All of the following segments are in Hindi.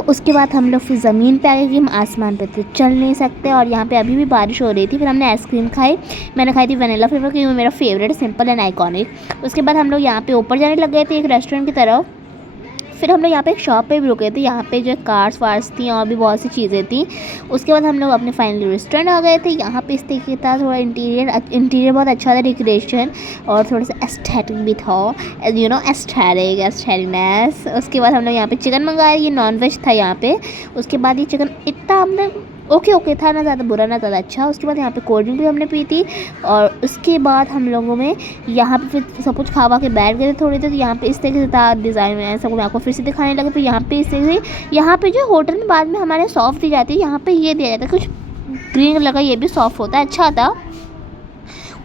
तो उसके बाद हम लोग फिर ज़मीन पे आ गए कि हम आसमान पे तो चल नहीं सकते, और यहाँ पे अभी भी बारिश हो रही थी। फिर हमने आइसक्रीम खाई, मैंने खाई थी वनीला फ्लेवर क्योंकि वो मेरा फेवरेट, सिंपल एंड आइकॉनिक। उसके बाद हम लोग यहाँ पे ऊपर जाने लग गए थे एक रेस्टोरेंट की तरफ। फिर हम लोग यहाँ पे एक शॉप पे भी रुके थे, यहाँ पे जो कार्स वार्स थी और भी बहुत सी चीज़ें थी। उसके बाद हम लोग अपने फाइनली रेस्टोरेंट आ गए थे। यहाँ पे इस तरीके था, थोड़ा इंटीरियर बहुत अच्छा था, डेकोरेशन और थोड़ा सा एस्थेटिक भी था, एस्थेटिकनेस। उसके बाद हम लोग यहाँ पे चिकन मंगाया, ये नॉनवेज था यहाँ पे। उसके बाद ये चिकन इतना हमने ओके था, ना ज़्यादा बुरा ना ज़्यादा अच्छा। उसके बाद यहाँ पे कोल्ड ड्रिंक भी हमने पी थी, और उसके बाद हम लोगों में यहाँ पे फिर सब कुछ खा के बैठ गए थे थोड़ी देर। तो यहाँ पे इस तरीके से था डिज़ाइन में, सब मैं आपको फिर से दिखाने लगे। फिर यहाँ पे इस तरीके से, यहाँ पे जो होटल में बाद में हमारे सॉफ्ट दी जाती है, यहाँ पे ये दिया जाता है कुछ ग्रीन कलर का, ये भी सॉफ्ट होता है, अच्छा था।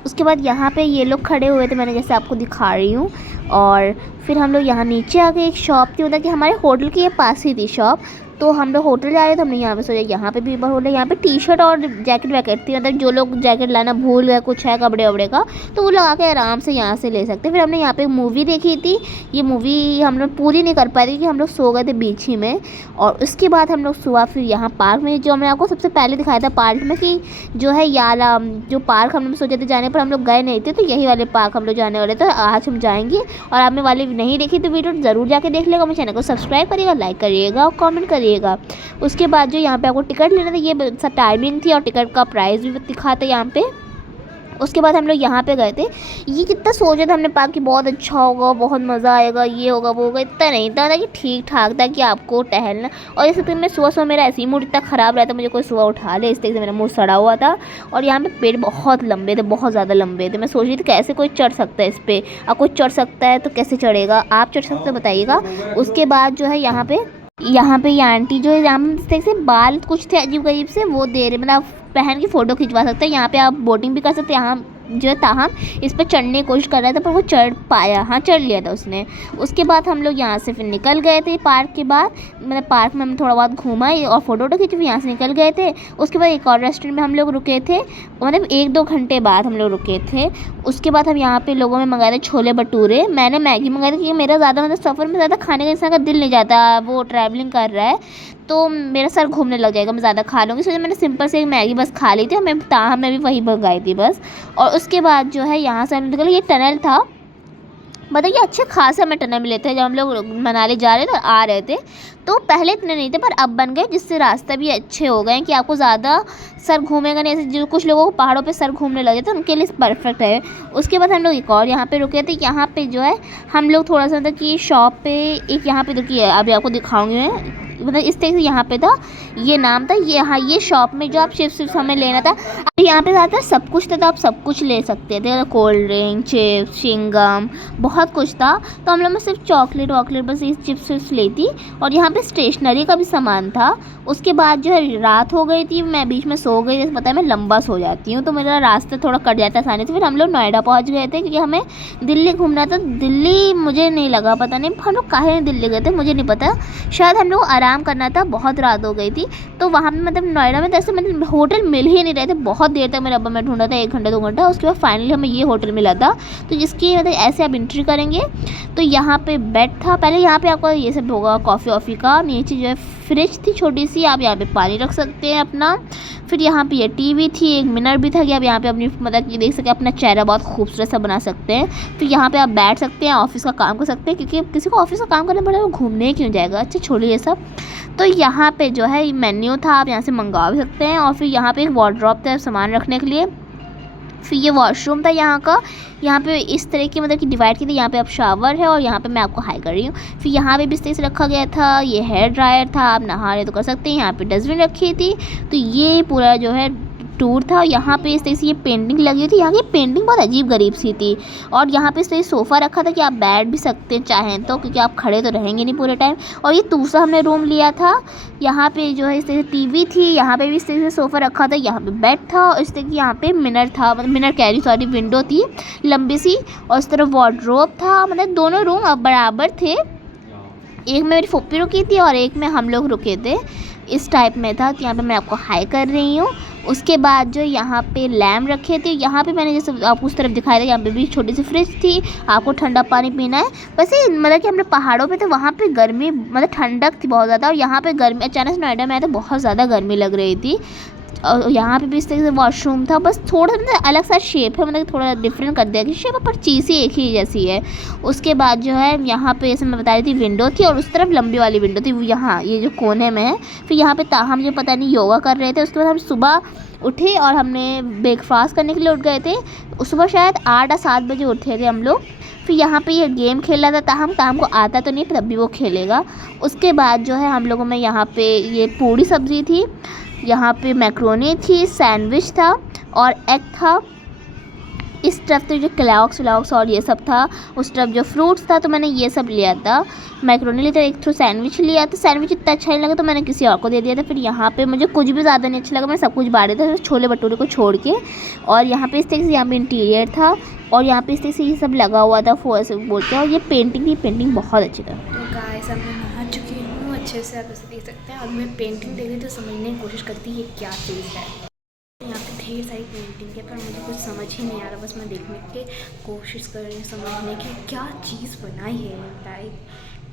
उसके बाद यहाँ पे ये लोग खड़े हुए थे, मैंने जैसे आपको दिखा रही हूँ। और फिर हम लोग यहाँ नीचे आ गए, एक शॉप थी, मतलब कि हमारे होटल के पास ही थी शॉप। तो हम लोग होटल जा रहे थे, हमने यहाँ पे सोचा यहाँ पे भी होटल, यहाँ पे टी शर्ट और जैकेट वैकेट थी, मतलब जो लोग जैकेट लाना भूल गए कुछ है कपड़े वपड़े का, तो वो लगा के आराम से यहाँ से ले सकते। फिर हमने यहाँ पे मूवी देखी थी, ये मूवी हम लोग पूरी नहीं कर पाए कि हम लोग सो गए थे बीच ही में। और उसके बाद हम लोग सुबह फिर यहाँ पार्क में, जो हमने आपको सबसे पहले दिखाया था पार्क में कि जो है याला, जो पार्क हम लोग सोचे थे जाने पर, हम लोग गए नहीं थे, तो यही वाले पार्क हम लोग जाने वाले थे। आज हम जाएंगे, और आपने वाले नहीं देखी तो वीडियो ज़रूर जाके देख लेगा। मेरे चैनल को सब्सक्राइब करिएगा, लाइक करिएगा और कमेंट करिएगा। उसके बाद जो यहाँ पे आपको टिकट लेना था, ये टाइमिंग थी और टिकट का प्राइस भी दिखाता यहाँ पे। उसके बाद हम लोग यहाँ पे गए थे, ये कितना सोचा था हमने पार्क कि बहुत अच्छा होगा, बहुत मज़ा आएगा, ये होगा वो होगा, इतना नहीं था ना कि ठीक ठाक था कि आपको टहलना। और इस मैं सुबह मेरा ऐसे ही मूड इतना ख़राब रहता, मुझे कोई सुबह उठा ले, इस तरीके से मेरा मूड सड़ा हुआ था। और यहाँ पे पेड़ बहुत लंबे थे, बहुत ज़्यादा लंबे थे। मैं सोच रही थी कैसे कोई चढ़ सकता है इस पर, और कोई चढ़ सकता है तो कैसे चढ़ेगा, आप चढ़ सकते हो बताइएगा। उसके बाद जो है यहाँ पे ये आंटी जो है, यहाँ से बाल कुछ थे अजीब गरीब से, वो दे रहे, मतलब पहन की फ़ोटो खिंचवा सकते हैं। यहाँ पे आप बोटिंग भी कर सकते हैं। यहाँ जो है ताहम इस पर चढ़ने की कोशिश कर रहा था, पर वो चढ़ पाया, हाँ चढ़ लिया था उसने। उसके बाद हम लोग यहाँ से फिर निकल गए थे पार्क के बाद, मतलब पार्क में हम थोड़ा बहुत घूमा और फ़ोटो खींची, फिर यहाँ से निकल गए थे। उसके बाद एक और रेस्टोरेंट में हम लोग रुके थे, मतलब 1-2 घंटे बाद हम लोग रुके थे। उसके बाद हम यहाँ पे लोगों में मंगाए थे छोले भटूरे, मैंने मैगी मंगाई थी क्योंकि मेरा ज़्यादा मतलब सफ़र में ज़्यादा खाने का इंसान का दिल नहीं जाता, वो ट्रैवलिंग कर रहा है तो मेरा सर घूमने लग जाएगा, मैं ज़्यादा खा लूँगी, इसलिए मैंने सिंपल से एक मैगी बस खा ली थी, और मैं भी वही मंगाई थी बस। और उसके बाद जो है यहाँ से हम निकले, ये टनल था, बताइए अच्छे खासा में टनल मिले थे जब हम लोग मनाली जा रहे थे और आ रहे थे। तो पहले इतने नहीं थे, पर अब बन गए, जिससे रास्ता भी अच्छे हो गए कि आपको ज़्यादा सर घूमेगा नहीं। ऐसे जो कुछ लोगों को पहाड़ों पे सर घूमने लगे तो उनके लिए परफेक्ट है। उसके बाद हम लोग एक और यहाँ पे रुके थे, यहाँ पे जो है हम लोग थोड़ा सा मतलब कि शॉप पे एक यहाँ पे रुकी है, अभी आपको दिखाऊंगी मैं, मतलब इस तरह से यहाँ पे था, ये नाम था, ये हाँ ये शॉप में जो आप चिप्स हमें लेना था, यहाँ पे ज़्यादातर सब कुछ था, तो आप सब कुछ ले सकते थे, कोल्ड ड्रिंक, चिप्स, चिंगम, बहुत कुछ था। तो हम लोग में सिर्फ चॉकलेट वॉकलेट बस ये चिप्स ली थी, और यहाँ पे स्टेशनरी का भी सामान था। उसके बाद जो है रात हो गई थी, मैं बीच में सो गई, जैसे पता है मैं लंबा सो जाती हूँ तो मेरा रास्ता थोड़ा कट जाता है आसानी से। फिर हम लोग नोएडा पहुँच गए थे क्योंकि हमें दिल्ली घूमना था। दिल्ली मुझे नहीं लगा, पता नहीं हम लोग काहे दिल्ली गए थे मुझे नहीं पता, शायद हम लोग आराम करना था, बहुत रात हो गई थी। तो वहाँ पे मतलब नोएडा में ऐसे मतलब होटल मिल ही नहीं रहे थे, बहुत देर तक मेरे अब्बा मैं ढूंढा था, 1 घंटा 2 घंटा। उसके बाद फाइनली हमें ये होटल मिला था, तो जिसकी मतलब ऐसे आप एंट्री करेंगे तो यहाँ पे बेड था, पहले यहाँ पे आपको ये सब होगा कॉफ़ी वॉफ़ी का, नीचे जो है फ्रिज थी छोटी सी, आप यहाँ पे पानी रख सकते हैं अपना। फिर यहाँ पे ये टीवी थी, एक मिनर भी था कि आप यहाँ पे अपनी मतलब कि देख सकते हैं, अपना चेहरा बहुत खूबसूरत सा बना सकते हैं। फिर यहाँ पे आप बैठ सकते हैं, ऑफिस का काम कर सकते हैं, क्योंकि किसी को ऑफिस का काम करना पड़ेगा वो घूमने क्यों जाएगा, अच्छा छोड़िए ये सब। तो यहाँ पे जो है मेन्यू था, आप यहाँ से मंगवा भी सकते हैं। और फिर यहाँ पे एक वार्डरोब था सामान रखने के लिए। फिर ये वॉशरूम था यहाँ का, यहाँ पे इस तरह की मतलब कि डिवाइड की थी, यहाँ पे आप शावर है और यहाँ पे मैं आपको हाई कर रही हूँ। फिर यहाँ पे भी इस तरह से रखा गया था, ये हेयर ड्रायर था, आप नहा रहे तो कर सकते हैं। यहाँ पे डस्टबिन रखी थी। तो ये पूरा जो है टूर था। यहाँ पे इस तरह से ये पेंटिंग लगी हुई थी, यहाँ की पेंटिंग बहुत अजीब गरीब सी थी। और यहाँ पे इस तरह सोफ़ा रखा था कि आप बैठ भी सकते हैं चाहें तो, क्योंकि आप खड़े तो रहेंगे नहीं पूरे टाइम। और ये दूसरा हमने रूम लिया था, यहाँ पे जो है इस तरह से टीवी थी, यहाँ पे भी इस तरह से सोफ़ा रखा था, यहाँ पे बेड था, और इस तरह की यहाँ पे मिनर था, मतलब मिनर कैरी सॉरी विंडो थी लंबी सी, और इस तरफ वार्डरोब था। मतलब दोनों रूम अब बराबर थे, एक में मेरी फुप्पी रुकी थी और एक में हम लोग रुके थे, इस टाइप में था। तो यहाँ पे मैं आपको हाई कर रही हूँ। उसके बाद जो यहाँ पे लैम्प रखे थे, यहाँ पे मैंने जैसे आपको उस तरफ दिखाया था, यहाँ पे भी छोटी सी फ्रिज थी, आपको ठंडा पानी पीना है। वैसे मतलब कि हम लोग पहाड़ों पे थे, वहाँ पे गर्मी मतलब ठंडक थी बहुत ज़्यादा, और यहाँ पे गर्मी अचानक नोएडा में आया तो बहुत ज़्यादा गर्मी लग रही थी। और यहाँ पे भी इस तरीके से वॉशरूम था, बस थोड़ा मतलब अलग सा शेप है, मतलब थोड़ा डिफरेंट कर दिया कि शेप, पर चीज़ ही एक ही जैसी है। उसके बाद जो है यहाँ पे जैसे मैं बता रही थी विंडो थी, और उस तरफ लंबी वाली विंडो थी, यहाँ ये जो कोने में है। फिर यहाँ पे हम जो पता नहीं योगा कर रहे थे, उसके बाद हम सुबह उठे और हमने ब्रेकफास्ट करने के लिए उठ गए थे। सुबह शायद 8 या 7 बजे उठे थे हम लोग। फिर यहाँ पे ये गेम खेल रहा था ताहम को आता तो नहीं, तब भी वो खेलेगा। उसके बाद जो है हम लोगों में यहाँ पे ये पूड़ी सब्ज़ी थी, यहाँ पे मैक्रोनी थी, सैंडविच था और एग था। इस तरफ तो जो क्लॉक्स और ये सब था, उस तरफ जो फ्रूट्स था, तो मैंने ये सब लिया था। मैक्रोनी लिया था, एक थ्रू सैंडविच लिया था। सैंडविच इतना अच्छा नहीं लगा तो मैंने किसी और को दे दिया था। फिर यहाँ पे मुझे कुछ भी ज़्यादा नहीं अच्छा लगा, मैंने सब कुछ बांटा था छोले भटूरे को छोड़ के। और यहाँ पे इस तरीके से यहाँ पे इंटीरियर था, और यहाँ पे इस तरीके से ये सब लगा हुआ था से बोलते हैं। और ये पेंटिंग बहुत अच्छी था। तो गाइस अब मैं नहा चुकी हूँ अच्छे से, आप इसे देख सकते हैं। अब मैं पेंटिंग देख रही तो समझने की कोशिश करती है ये क्या चीज़ है। यहाँ पे ढेर सारी पेंटिंग है, पर मुझे कुछ समझ ही नहीं आ रहा। बस मैं देखने की कोशिश कर रही हूँ समझने की क्या चीज़ बनाई है, लाइक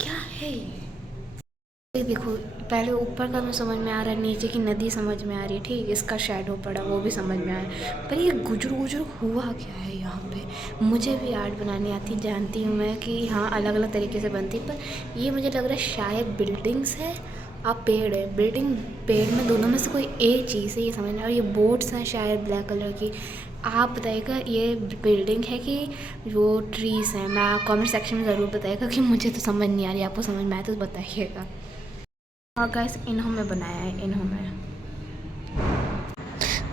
क्या है ये। देखो पहले ऊपर का मैं समझ में आ रहा है, नीचे की नदी समझ में आ रही है, ठीक, इसका शैडो पड़ा वो भी समझ में आ रहा है, पर ये गुजर हुआ क्या है यहाँ पे। मुझे भी आर्ट बनानी आती, जानती हूँ मैं कि हाँ अलग अलग तरीके से बनती, पर ये मुझे लग रहा है शायद बिल्डिंग्स है, अब पेड़ है, बिल्डिंग पेड़ में दोनों में से कोई एक चीज़ है, ये समझ में। और ये बोट्स हैं शायद ब्लैक कलर की। आप बताइएगा ये बिल्डिंग है कि वो ट्रीज़ हैं, मैं कमेंट सेक्शन में ज़रूर बताइएगा कि मुझे तो समझ नहीं आ रही, आपको समझ में आए तो बताइएगा। और गाइस इन्होंने बनाया है, इन्होंने।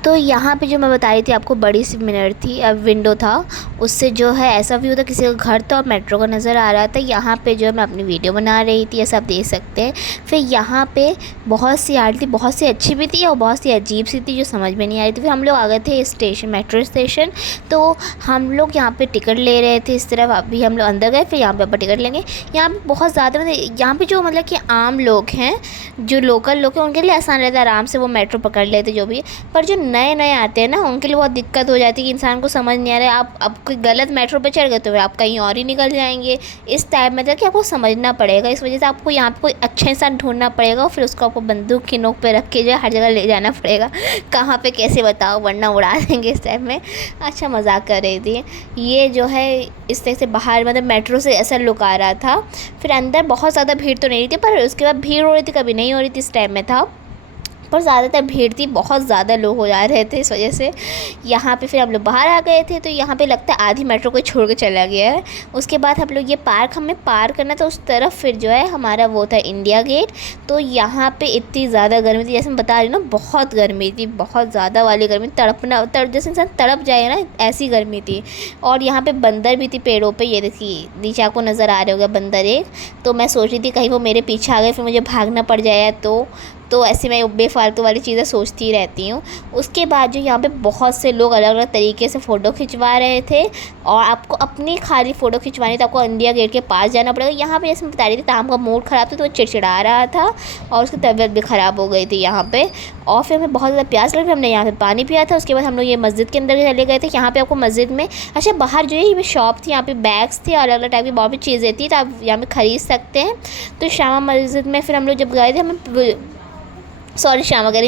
तो यहाँ पे जो मैं बता रही थी आपको, बड़ी सी मिरर थी, अब विंडो था, उससे जो है ऐसा व्यू था किसी का घर था और मेट्रो का नज़र आ रहा था। यहाँ पे जो है मैं अपनी वीडियो बना रही थी, ऐसा आप देख सकते हैं। फिर यहाँ पे बहुत सी आर्ट थी, बहुत सी अच्छी भी थी और बहुत सी अजीब सी थी जो समझ में नहीं आ रही थी। फिर हम लोग आ गए थे स्टेशन, मेट्रो स्टेशन। तो हम लोग यहाँ पर टिकट ले रहे थे, इस तरफ अभी हम लोग अंदर गए, फिर यहाँ पर टिकट लेंगे। यहाँ पर बहुत ज़्यादा मतलब यहाँ पर जो मतलब कि आम लोग हैं, जो लोकल लोग हैं, उनके लिए आसान रहता है, आराम से वो मेट्रो पकड़ लेते जो भी। पर जो नए आते हैं ना, उनके लिए बहुत दिक्कत हो जाती है कि इंसान को समझ नहीं आ रहा है, आप कोई गलत मेट्रो पे चढ़ गए तो आप कहीं और ही निकल जाएंगे। इस टाइप में था कि आपको समझना पड़ेगा, इस वजह से आपको यहाँ पे कोई अच्छा इंसान ढूंढना पड़ेगा, फिर उसको आपको बंदूक की नोक पे रख के जो है हर जगह ले जाना पड़ेगा, कहाँ पे कैसे बताओ वरना उड़ा देंगे इस टाइप में। अच्छा मजाक कर रही थी। ये जो है इस तरह से बाहर मतलब मेट्रो से ऐसा लुक आ रहा था। फिर अंदर बहुत ज़्यादा भीड़ तो नहीं थी, पर उसके बाद भीड़ हो रही थी, कभी नहीं हो रही थी, इस टाइप में था। पर ज़्यादातर भीड़ थी, बहुत ज़्यादा लोग हो जा रहे थे, इस वजह से यहाँ पे फिर हम लोग बाहर आ गए थे। तो यहाँ पे लगता है आधी मेट्रो को छोड़ के चला गया है। उसके बाद हम लोग ये पार्क हमें पार करना था, उस तरफ फिर जो है हमारा वो था इंडिया गेट। तो यहाँ पे इतनी ज़्यादा गर्मी थी, जैसे मैं बता रही हूँ ना, बहुत गर्मी थी, बहुत ज़्यादा वाली गर्मी, जैसे इंसान तड़प जाएगा ना, ऐसी गर्मी थी। और यहाँ पर बंदर भी थी पेड़ों पर, ये देखिए नीचे आपको नज़र आ रहे होगा बंदर एक। तो मैं सोच रही थी कहीं वो मेरे पीछे आ गए फिर मुझे भागना पड़ जाए, तो ऐसे मैं बेफालतू वाली चीज़ें सोचती रहती हूँ। उसके बाद जो यहाँ पे बहुत से लोग अलग अलग तरीके से फ़ोटो खिंचवा रहे थे, और आपको अपनी खाली फ़ोटो खिंचवानी तो आपको इंडिया गेट के पास जाना पड़ेगा। यहाँ पे जैसे मैं बता रही थी ताम का मूड ख़राब था, तो वो चिड़चिड़ा रहा था और उसकी तबीयत भी ख़राब हो गई थी यहाँ पर। और फिर हमें बहुत ज़्यादा प्यास लगी, हमने यहाँ पर पानी पिया था। उसके बाद हम लोग ये मस्जिद के अंदर चले गए थे। यहाँ पर आपको मस्जिद में अच्छा बाहर जो है ये शॉप थी, यहाँ पर बैग्स थे और अलग अलग टाइप की बहुत भी चीज़ें थी, तो आप यहाँ पर ख़रीद सकते हैं। तो शामा मस्जिद में फिर हम लोग जब गए थे, हमें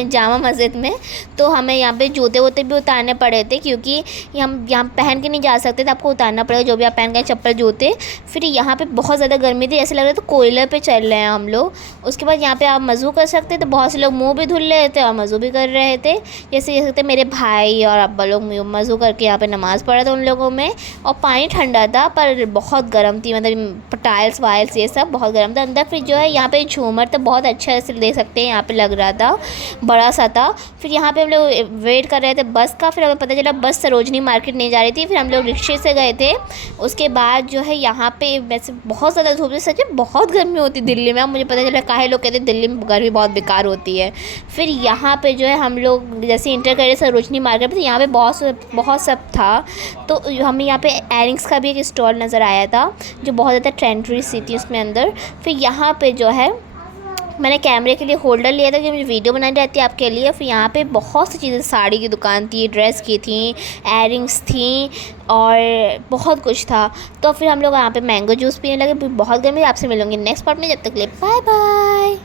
जामा मस्जिद में, तो हमें यहाँ पे जूते वूते भी उतारने पड़े थे, क्योंकि हम यहाँ पहन के नहीं जा सकते थे, आपको उतारना पड़ेगा जो भी आप पहन गए, चप्पल जूते। फिर यहाँ पे बहुत ज़्यादा गर्मी थी, ऐसे लग रहा था कोयले पे चल रहे हैं हम लोग। उसके बाद यहाँ पे आप मज़ू कर सकते थे, तो बहुत से लोग मुँह भी धुल रहे थे और मज़ू भी कर रहे थे। जैसे कह सकते मेरे भाई और अब्बा लोग मज़ू करके यहाँ पर नमाज़ पढ़ा था उन लोगों में। और पानी ठंडा था पर बहुत गर्म थी, मतलब टाइल्स वाइल्स ये सब बहुत गर्म था अंदर। फिर जो है यहाँ पे झूमर तो बहुत अच्छा ऐसे देख सकते हैं, यहाँ पे लग रहा था, बड़ा सा था। फिर यहाँ पे हम लोग वेट कर रहे थे बस का, फिर हमें पता चला बस सरोजनी मार्केट नहीं जा रही थी, फिर हम लोग रिक्शे से गए थे। उसके बाद जो है यहाँ पे वैसे बहुत ज़्यादा धूप थी, सच में बहुत गर्मी होती दिल्ली में। अब मुझे पता चला काहे लोग कहते हैं दिल्ली में गर्मी बहुत बेकार होती है। फिर यहाँ पे जो है हम लोग जैसे इंटर करे सरोजनी मार्केट, तो यहाँ पे बहुत सब था। तो हमें यहाँ पे एयरिंग्स का भी एक स्टॉल नज़र आया था जो बहुत ज़्यादा ट्रेंडी सी थी उसमें अंदर। फिर यहाँ पे जो है मैंने कैमरे के लिए होल्डर लिया था कि मुझे वीडियो बनानी रहती है आपके लिए। फिर यहाँ पे बहुत सी चीज़ें, साड़ी की दुकान थी, ड्रेस की थी, एयरिंग्स थी और बहुत कुछ था। तो फिर हम लोग यहाँ पे मैंगो जूस पीने लगे। बहुत गर्मी। आपसे मिलूँगी नेक्स्ट पार्ट में, जब तक के लिए बाय बाय।